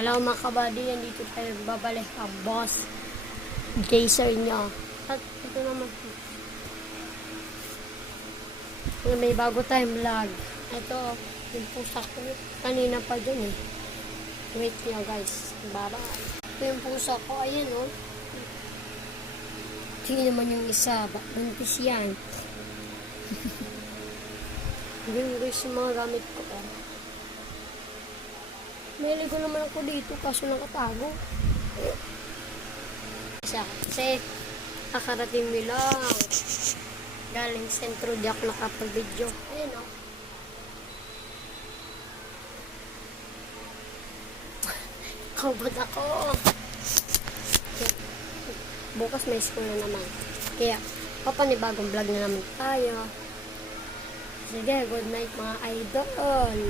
Hello mga kabady, dito tayo babalik ang boss Jason niya. At ito naman may bago tayong vlog. Ito yung pusa ko kanina pa dyan eh. Wait nyo guys, baba. Ito yung pusa ko, ayan o. Tingin naman yung isa, buntis yan. Yung guys yung mga gamit ko eh. Niligo naman ako dito kaso nakatago. Kasi nakarating mo lang. Galing Centro di ako nakapag-video. Ayan o. Kabad ako. Bukas may school na naman. Kaya papanibagong vlog na naman tayo. Sige, good night mga idol.